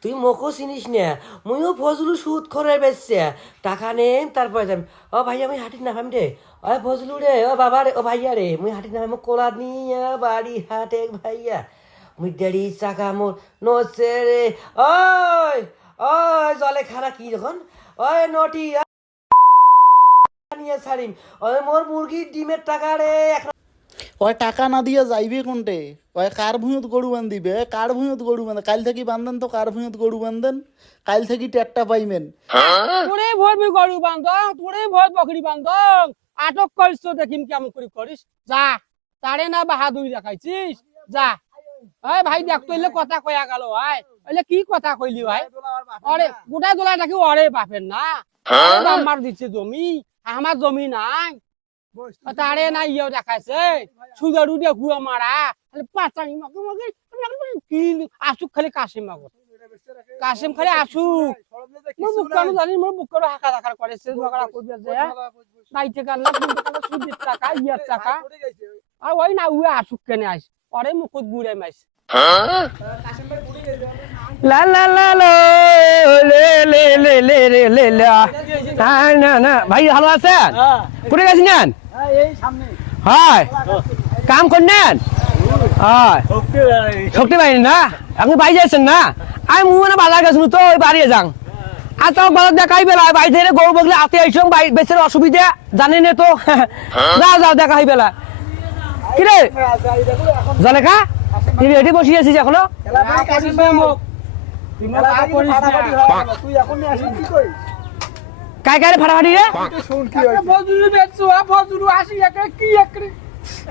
তুই মোকো চিনিস না, মুইও ফজলু সুদ করে বেচছে টাকা নেম তারপরে যাবি। ও ভাইয়া মুই হাঁটি নাম রে, ও ফজলু রে, ও বাবা রে, ও ভাইয়া রে, মুই হাঁটি নাম কোলা নিয়ে বাড়ি হাটে ভাইয়া, মুই দেড়ি চাকা মোর নছে রে। ওই ওই জলে খারা কি যখন ওই নটি নিয়ে ছাড়িম, ওই মোর মুরগির ডিমের টাকা রে। ওই টাকা না দিয়ে যাইবে কোনটে? ওই কার ভুঁয়ত গরু বান্ধিবে? কার ভুঁয়ত গরু বান্ধে? কাল থেকে বান্ধেন তো, কার ভুঁয়ত গরু বান্ধেন? কাল থেকে টেটটা পাইমেন। তোরে ভরবি গরু বান্ধ, তোরে ভর বকরি বান্ধ, আটক করিস তো দেখিম কেমন করে করিস। যা তারে না বাহাদুরি দেখাইছিস, যা। এই ভাই দেখ তো এলে কথা কয়া গেল, ভাই এলে কি কথা কইলি ভাই? আরে গোটা দোলা নাকি ওরে বাপের না, আমার দিচ্ছে জমি, আমার জমি নাই। তারে না ইয়েও দেখাইছে সুগারু দিয়ে হুয়া মারা, পাঁচানি মাকে মাকে কি আসুক খালি কাশিম মাগো, কাশিম খালি আসুক। মোর বুককানো জানি, মোর বুককানো হাকা হাকা করে সে ঝগড়া করবে যে নাইতে কান্না কিন্তু কান্না সুদের টাকা ইয়ার টাকা। আর ওই না উয়ে আসুক কেনে আইস পরে মুকুট বুড়ে মাইস। লা লা লা লে লে লে লে লে লে লা। না না ভাই ভালো আছেন? কোথায় গেছিলেন? হয় কাম করলেন? হয় শক্তি বাহিনী না, আপনি বাড়ি যাচ্ছেন না? আমি মুনে বাজার গেছিল তো, ওই বাড়ি যাং। আর তো বাজার দেখাই বেলা বাড়ি থেকে গরু বগলে আতে আইসং, বেচের অসুবিধা জানেন তো। যাও যাও দেখাই বেলা। কিরে জলেখা তুই এটি বসে আছিস এখনো? কাই কাই ফাটাফাটি রে? ফজলু বেচছো, ফজলু আসি একে কি একরে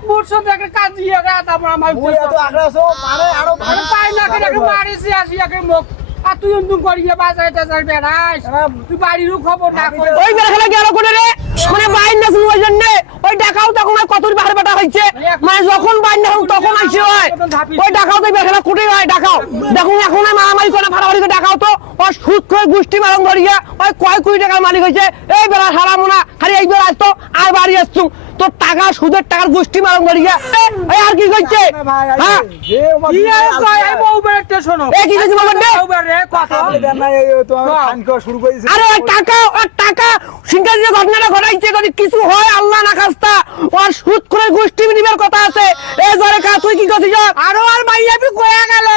মোর সাথে একটা কাজি একা তারপর আমার মুই এত আগ্রাসো মারে আরো ভালো পাই না করে মারিছি আসি একে মুখ। আর তুই এমন করিয়ে বাজারে টাজার বেড়াস, তুই বাড়িরও খবর না কই। ওই বেলা খেলা গেল কোনে রে? কোনে বাইন না শুনু ওই জন্য ওই ডাকাও তখন কতর বাহার বেটা হইছে, মানে যখন বাইন না তখন আইছে। ওই ডাকাও তো বেলা কোটে হয় ডাকাও, দেখুন এখন মারামারি করে ফাটাফাটি করে ডাকাও তো ও সুদ করে গোষ্ঠী মারং ধরিয়া ওই কয় কোটি টাকার মালিক হইছে। এই বেলা হারামো না খালি এই বেলা আসতো আর বাড়ি আসছুম তো টাকা সুদের টাকার গোষ্ঠী মারং ধরিয়া। এই আর কি কইছে? হ্যাঁ কি আর কয় এই বউবেরটা শোনো। এই কি কইছে বলবে বউবেরে কথা দেন না, এই তো খান কো শুরু কইছে। আরে ওই টাকা সিংহা যে ঘটনাটা ঘটাইছে যদি কিছু হয় আল্লাহ না খাস্তা ওর সুদ করে গোষ্ঠী নিবার কথা আছে। এই জরে কা তুই কি কইছিস? আরো আর মাইয়া বি কইয়া গেল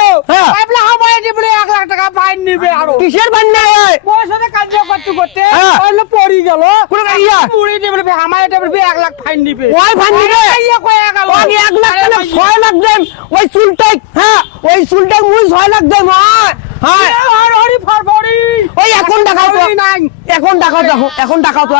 পাইপলা হামায় দিবলে 1 লাখ টাকা ফাইন নিবে। আরো কিসের ফাইন নাই? ওই পয়সাতে কাজ করতে করতে ওইলে পড়ি গেল কোন গাইয়া মুড়ি দিবলে হামায় দিবলে 1 লাখ ফাইন নিবে। ওই ফাইন নিবে ইয়া কইয়া গেল ওই 1 লাখ না 6 লাখ দেন ওই চুলটাই। হ্যাঁ ওই চুলটাই মুই 6 লাখ দেন। হ্যাঁ হরি ফরফরি ওই এখন টাকা তো নাই, এখন টাকা তো